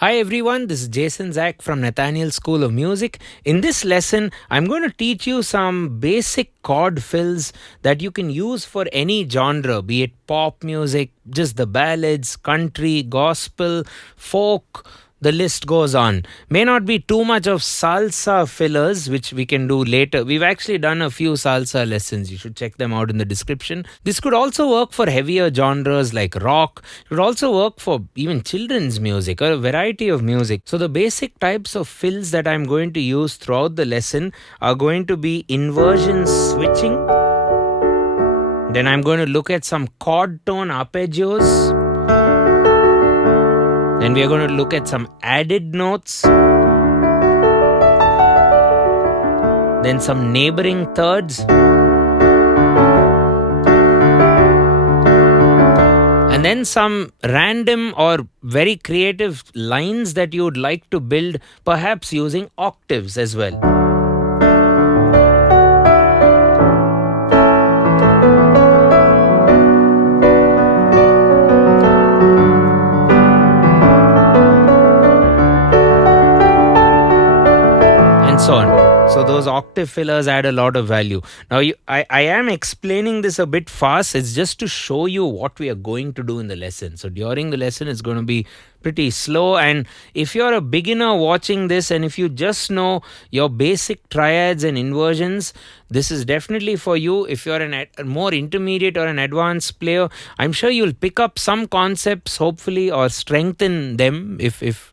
Hi everyone, this is Jason Zach from Nathaniel School of Music. In this lesson, I'm going to teach you some basic chord fills that you can use for any genre, be it pop music, just the ballads, country, gospel, folk. The list goes on. May not be too much of salsa fillers, which we can do later. We've actually done a few salsa lessons. You should check them out in the description. This could also work for heavier genres like rock. It could also work for even children's music or a variety of music. So the basic types of fills that I'm going to use throughout the lesson are going to be inversion switching. Then I'm going to look at some chord tone arpeggios. Then we are going to look at some added notes. Then some neighboring thirds. And then some random or very creative lines that you would like to build, perhaps using octaves as well. So on. So those octave fillers add a lot of value. Now I am explaining this a bit fast. It's just to show you what we are going to do in the lesson. So during the lesson it's going to be pretty slow, and if you're a beginner watching this and if you just know your basic triads and inversions, this is definitely for you. If you're a more intermediate or an advanced player, I'm sure you'll pick up some concepts hopefully, or strengthen them if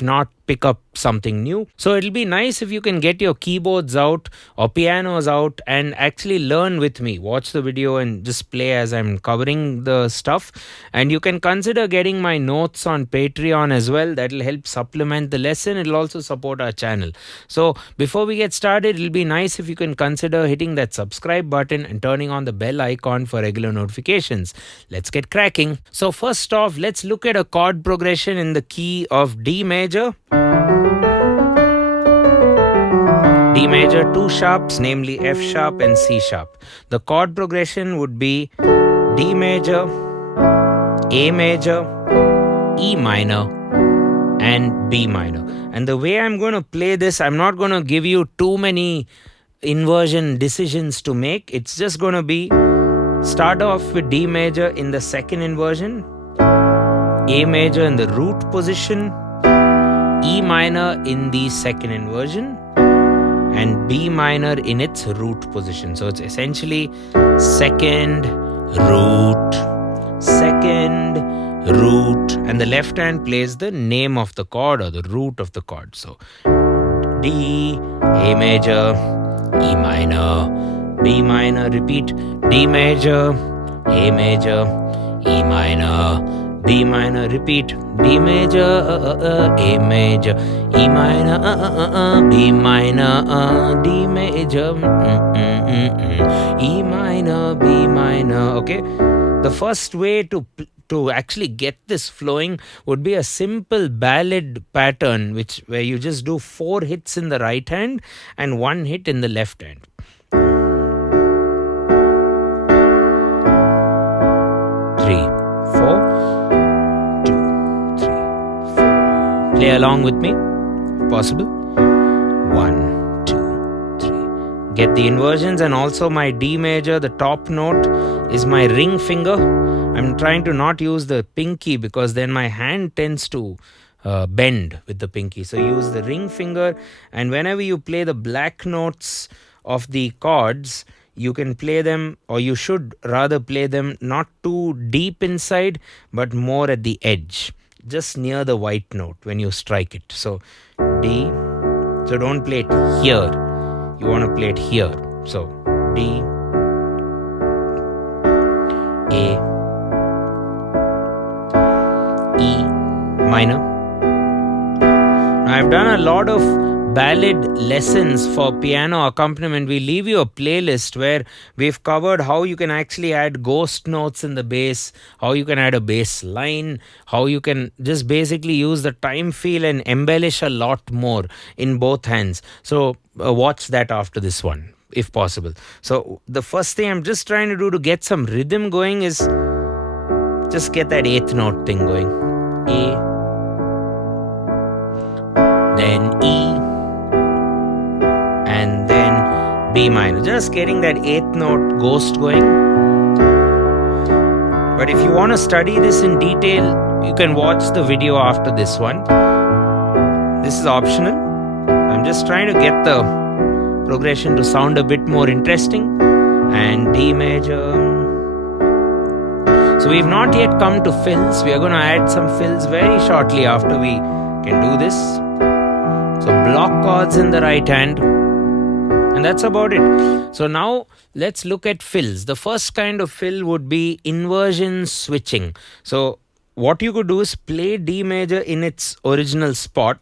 not pick up something new. So it'll be nice if you can get your keyboards out or pianos out and actually learn with me. Watch the video and just play as I'm covering the stuff. And you can consider getting my notes on Patreon as well. That'll help supplement the lesson. It'll also support our channel. So before we get started, it'll be nice if you can consider hitting that subscribe button and turning on the bell icon for regular notifications. Let's get cracking. So first off, let's look at a chord progression in the key of D major. D major, two sharps, namely F sharp and C sharp. The chord progression would be D major, A major, E minor, and B minor. And the way I'm going to play this, I'm not going to give you too many inversion decisions to make. It's just going to be start off with D major in the second inversion, A major in the root position, E minor in the second inversion, and B minor in its root position. So it's essentially second, root, and the left hand plays the name of the chord or the root of the chord. So D, A major, E minor, B minor, repeat, D major, A major, E minor, B minor, repeat, D major, A major, E minor, B minor, D major, E minor, B minor. Okay, the first way to actually get this flowing would be a simple ballad pattern, where you just do 4 hits in the right hand and 1 hit in the left hand. Three, four. Play along with me, if possible. 1, 2, 3. Get the inversions, and also my D major, the top note is my ring finger. I'm trying to not use the pinky because then my hand tends to bend with the pinky. So use the ring finger, and whenever you play the black notes of the chords, you can play them, or you should rather play them not too deep inside but more at the edge, just near the white note when you strike it. So D, so don't play it here, you want to play it here. So D, A, E minor. Now I've done a lot of ballad lessons for piano accompaniment. We leave you a playlist where we've covered how you can actually add ghost notes in the bass, how you can add a bass line, how you can just basically use the time feel and embellish a lot more in both hands. So watch that after this one if possible. So the first thing I'm just trying to do to get some rhythm going is just get that 8th note thing going. A, then E, and then B minor. Just getting that 8th note ghost going. But if you want to study this in detail, you can watch the video after this one. This is optional. I'm just trying to get the progression to sound a bit more interesting. And D major. So we've not yet come to fills. We are going to add some fills very shortly after we can do this. So block chords in the right hand. And that's about it. So now let's look at fills. The first kind of fill would be inversion switching. So what you could do is play D major in its original spot.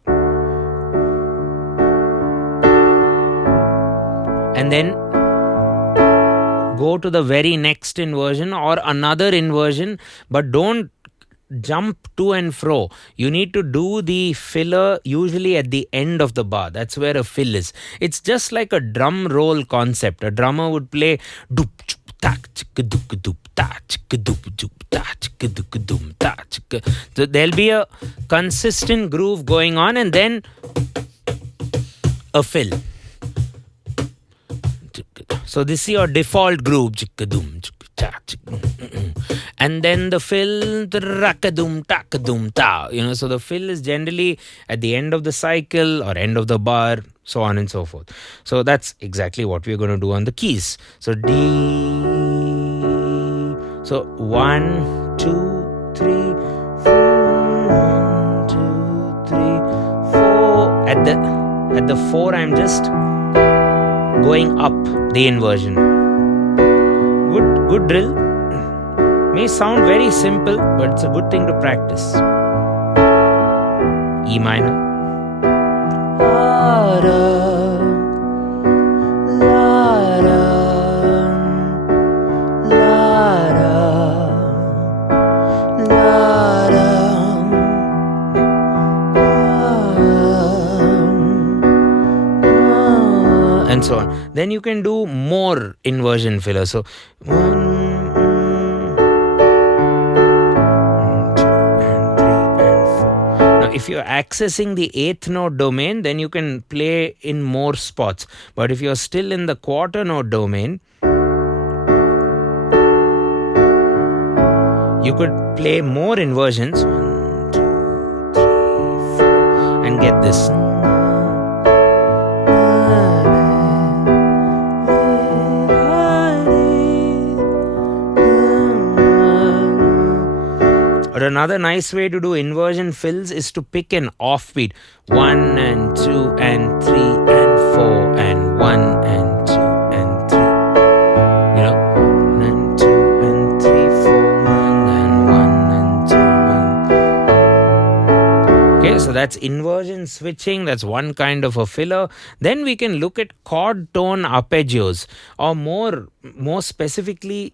And then go to the very next inversion or another inversion, but don't jump to and fro. You need to do the filler usually at the end of the bar. That's where a fill is. It's just like a drum roll concept. A drummer would play doop tak chicka doop doop ta chicka doop doop ta chicka doop doop ta chicka. So there'll be a consistent groove going on and then a fill. So this is your default groove, and then the fill, so the fill is generally at the end of the cycle or end of the bar, so on and so forth. So that's exactly what we're going to do on the keys. So D, so 1, 2, 3, 4, 1, 2, 3, 4. At the 4, I'm just going up the inversion. Good drill. May sound very simple, but it's a good thing to practice. E minor. And so on. Then you can do more inversion filler. So 1, 2, and 3, and 4. Now, if you're accessing the 8th note domain, then you can play in more spots. But if you're still in the quarter note domain, you could play more inversions. 1, 2, 3, 4, and get this. But another nice way to do inversion fills is to pick an offbeat. 1 and 2 and 3 and 4 and 1 and 2 and 3. You know, 1 and 2 and 3, 4 and 1 and 2 and... Okay, so that's inversion switching. That's one kind of a filler. Then we can look at chord tone arpeggios, or more specifically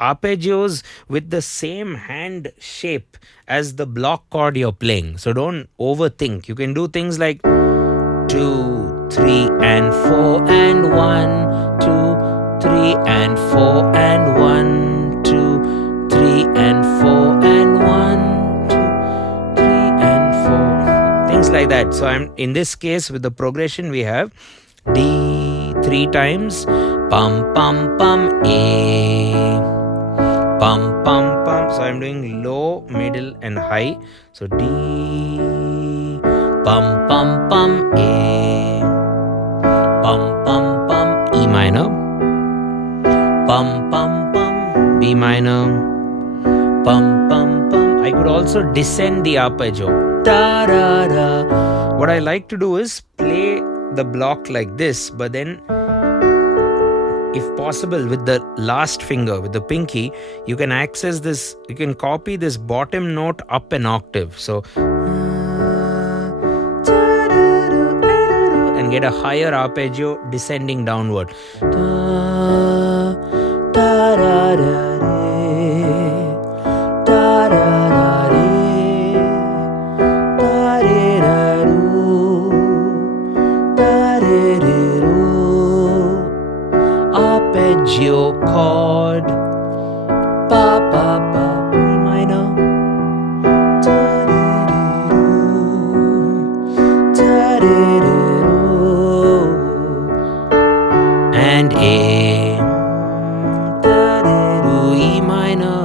arpeggios with the same hand shape as the block chord you're playing. So don't overthink. You can do things like 2, 3 and 4 and 1, 2, 3 and 4 and 1, 2, 3 and 4 and 1, 2, 3 and 4. Things like that. So I'm in this case with the progression we have D 3 times, pum pum pum, A, pum pum pum. So I'm doing low, middle and high. So D, pum pum pum, A, pum pum pum, E minor, pum pum pum, B minor, pum pum pum. I could also descend the arpeggio. Da da da. What I like to do is play the block like this, but then if possible with the last finger, with the pinky, you can access this, you can copy this bottom note up an octave. So and get a higher arpeggio descending downward. Arpeggio chord, pa pa pa, B minor, da da da da, and A, E minor,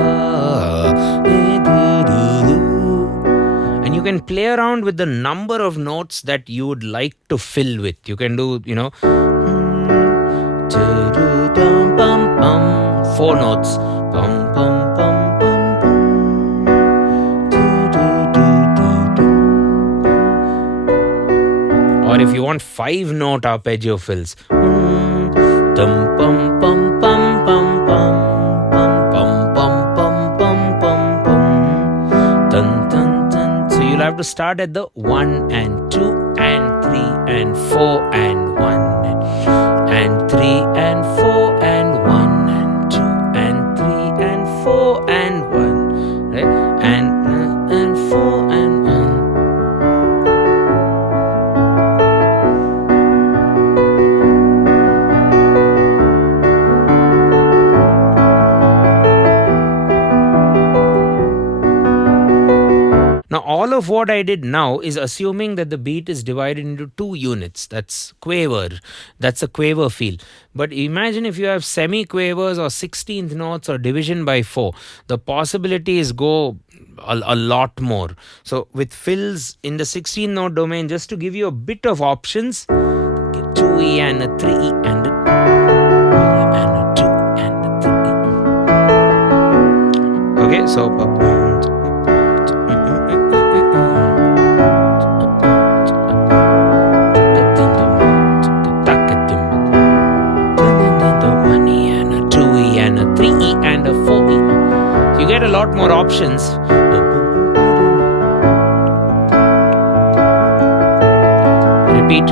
and you can play around with the number of notes that you would like to fill with. You can do, 4 notes, or if you want 5 note arpeggio fills, so you'll have to start at the 1 and 2 and 3 and 4 and 1 and 3 and 4 and 1 and 2 and 3 and 4 and 1, right? And 4 and 1. Now, all of what I did now is assuming that the beat is divided into 2 units. That's quaver. That's a quaver feel. But imagine if you have semi-quavers or 16th notes or division by 4. The possibilities go a lot more. So, with fills in the 16th note domain, just to give you a bit of options, 2E and a 3E and a 2 and a 3E. Okay, so you get a lot more options. Repeat.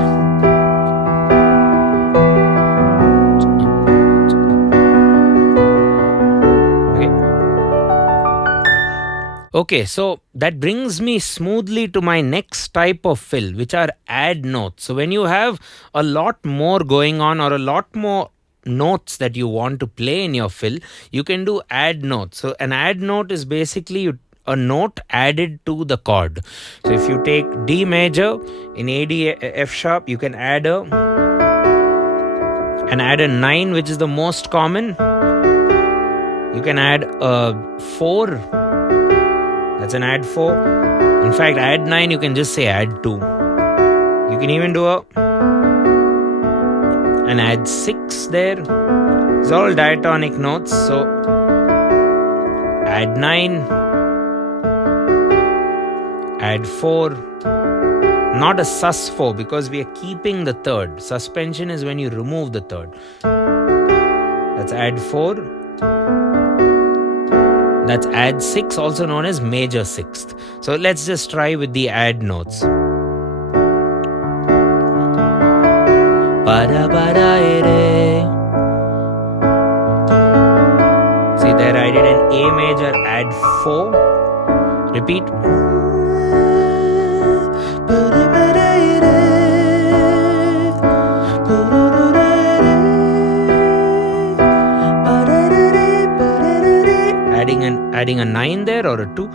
Okay, so that brings me smoothly to my next type of fill, which are add notes. So when you have a lot more going on or a lot more notes that you want to play in your fill, you can do add notes. So an add note is basically a note added to the chord. So if you take D major in A, D, F sharp, you can add a 9, which is the most common. You can add a 4. That's an add 4. In fact, add 9, you can just say add 2. You can even do an add 6 there. It's all diatonic notes. So add 9, add 4, not a sus 4 because we are keeping the third. Suspension is when you remove the third. That's add 4. That's add 6, also known as major 6th. So let's just try with the add notes. See there, I did an A major add 4. Repeat. Adding a 9 there or a 2.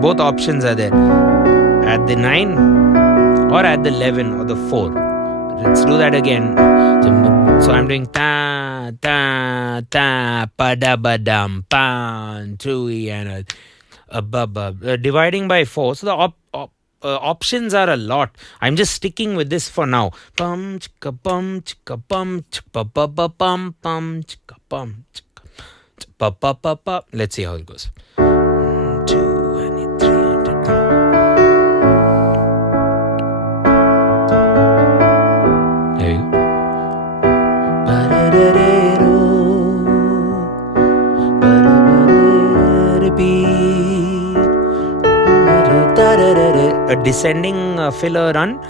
Both options are there. Add the 9 or add the 11 or the 4. Let's do that again. So I'm doing ta ta ta pa da ba dum pan 2E and a ba ba, dividing by 4. So the options are a lot. I'm just sticking with this for now. Pum chicka pum chicka pum chicka pa pa pum pum chicka pum chicka pa pa pa pa. Let's see how it goes. 2 and 3 and there you go. A descending filler run.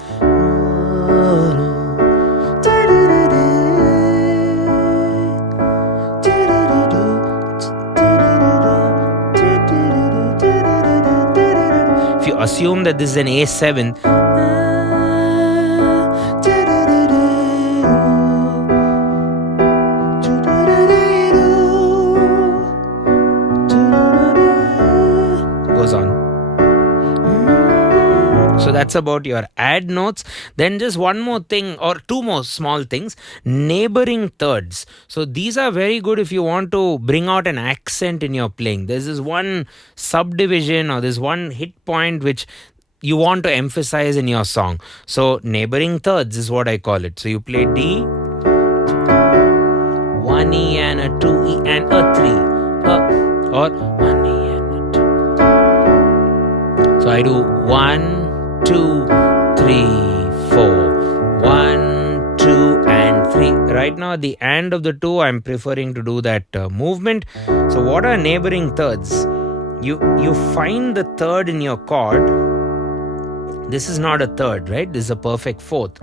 If you assume that this is an A7, goes on. that's about your add notes. Then just one more thing or two more small things. Neighboring thirds. So these are very good if you want to bring out an accent in your playing. There's this one subdivision or this one hit point which you want to emphasize in your song. So neighboring thirds is what I call it. So you play D, 1E and a 2E and a 3, or 1E and a 2. So I do 1, 2, 3, 4. 1, 2 and 3. Right now at the end of the 2 I'm preferring to do that movement. So what are neighboring thirds? You find the third in your chord. This is not a third, right? This is a perfect fourth.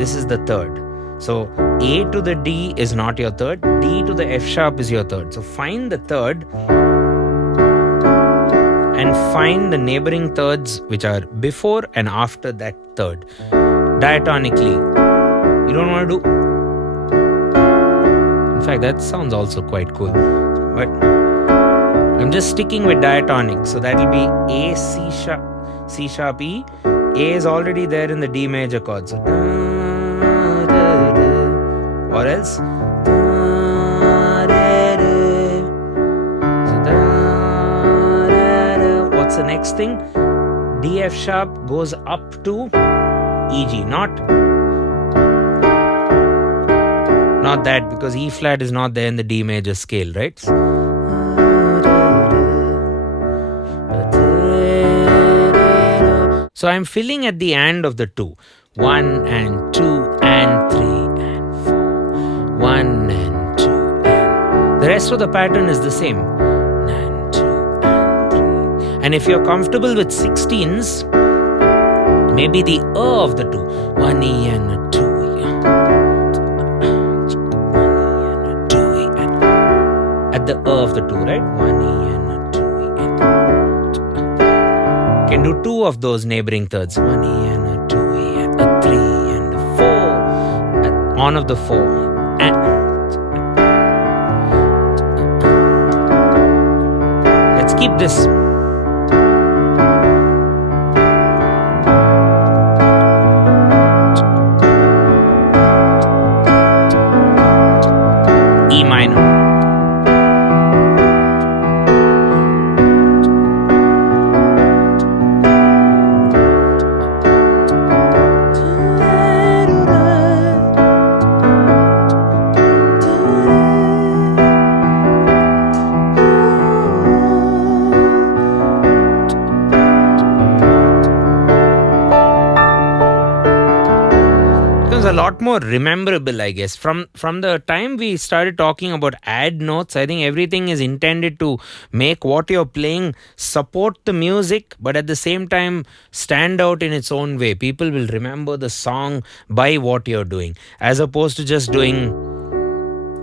This is the third. So A to the D is not your third. D to the F sharp is your third. So find the third and find the neighboring thirds which are before and after that third. Diatonically. You don't want to do... In fact, that sounds also quite cool. But I'm just sticking with diatonic. So that will be A, C sharp, E. A is already there in the D major chord. So or else what's the next thing? D F sharp goes up to E G, not that, because E flat is not there in the D major scale, right? So I'm filling at the end of the 2. 1 and 2 and 3 and 4. 1 and 2 and... The rest of the pattern is the same. And 2 and 3. And if you're comfortable with 16s, maybe the of the 2. 1E and a 2E. 1E and a 2E. At the of the 2, right? 1E and a 2E. Can do 2 of those neighboring thirds. 1E and a 2E and a 3 and a 4. On of the 4. And let's keep this. E minor. A lot more rememberable, I guess. From the time we started talking about add notes, I think everything is intended to make what you're playing support the music, but at the same time stand out in its own way. People will remember the song by what you're doing, as opposed to just doing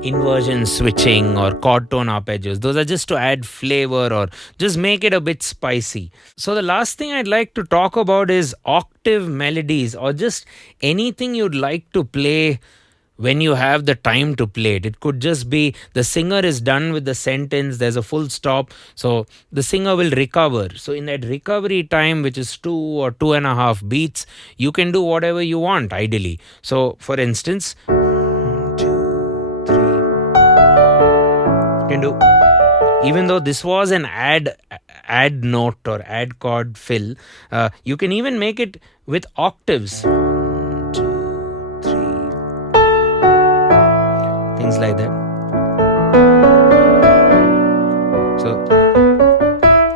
inversion switching or chord tone arpeggios. Those are just to add flavor or just make it a bit spicy. So the last thing I'd like to talk about is octave melodies, or just anything you'd like to play when you have the time to play it. It could just be the singer is done with the sentence, there's a full stop, so the singer will recover. So in that recovery time, which is 2 or 2.5 beats, you can do whatever you want ideally. So for instance, can do, even though this was an add note or add chord fill, you can even make it with octaves. 1, 2, 3, things like that. So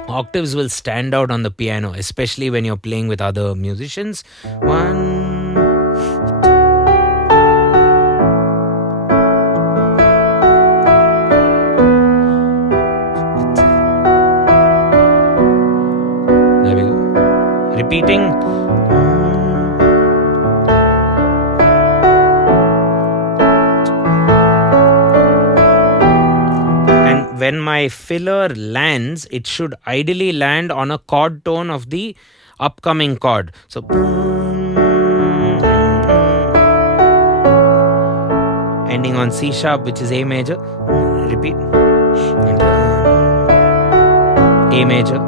octaves will stand out on the piano, especially when you're playing with other musicians. 1. Repeating. And when my filler lands, it should ideally land on a chord tone of the upcoming chord. So ending on C sharp, which is A major. Repeat. A major.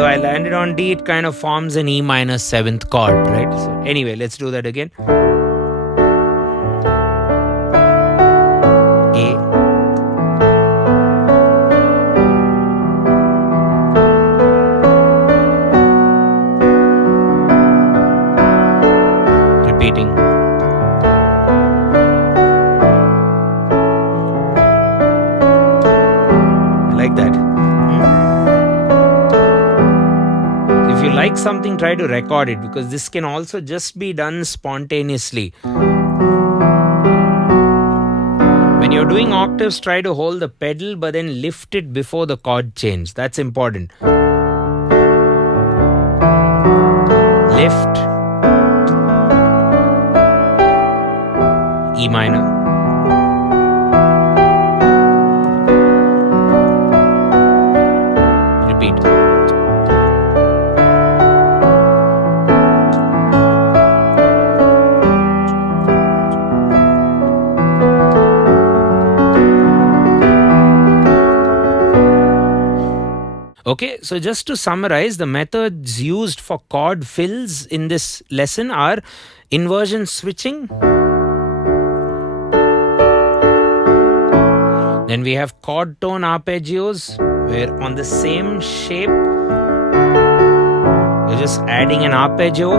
although I landed on D, it kind of forms an E minor 7th chord, right? So anyway, let's do that again. A. Repeating. Like that. If you like something, try to record it, because this can also just be done spontaneously. When you're doing octaves, try to hold the pedal but then lift it before the chord change. That's important. Lift. E minor. Repeat. Okay, so just to summarize, the methods used for chord fills in this lesson are inversion switching. Then we have chord tone arpeggios, where on the same shape, you're just adding an arpeggio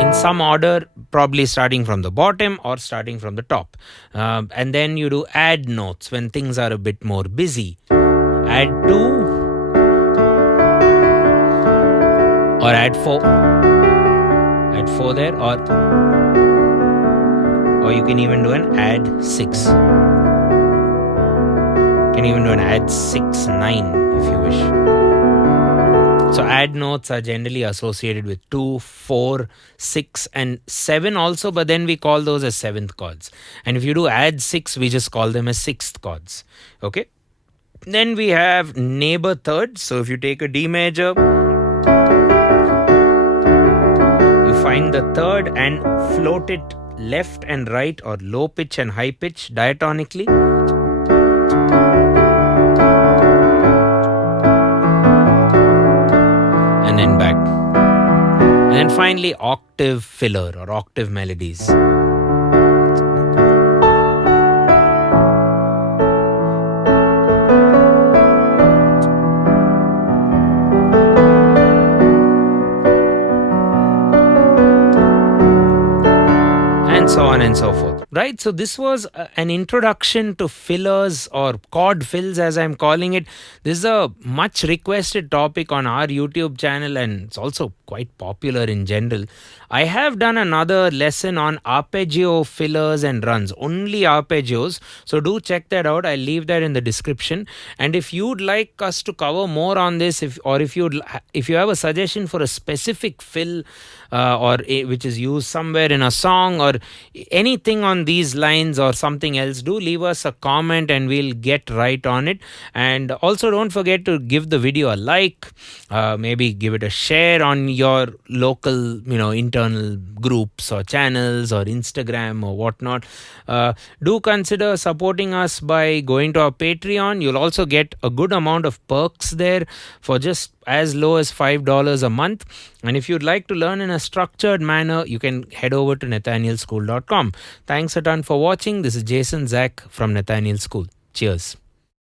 in some order, probably starting from the bottom or starting from the top. And then you do add notes when things are a bit more busy. Add 2 or add 4. Add 4 there, or you can even do an add 6. You can even do an add 6, 9 if you wish. So add notes are generally associated with 2, 4, 6 and 7 also, but then we call those as 7th chords. And if you do add 6, we just call them as 6th chords. Okay. Then we have neighbor thirds. So if you take a D major, you find the third and float it left and right, or low pitch and high pitch diatonically. And then back. And then finally octave filler or octave melodies. So on and so forth, right? So this was an introduction to fillers, or chord fills as I'm calling it. This is a much requested topic on our YouTube channel, and it's also quite popular in general. I have done another lesson on arpeggio fillers and runs, only arpeggios. So do check that out. I'll leave that in the description. And if you'd like us to cover more on this, if you have a suggestion for a specific fill which is used somewhere in a song, or anything on these lines or something else, do leave us a comment and we'll get right on it. And also don't forget to give the video a like, maybe give it a share on your local internal groups or channels or Instagram or whatnot. Do consider supporting us by going to our Patreon. You'll also get a good amount of perks there for just as low as $5 a month. And if you'd like to learn in a structured manner, you can head over to nathanielschool.com. Thanks a ton for watching. This is Jason Zach from Nathaniel School. Cheers.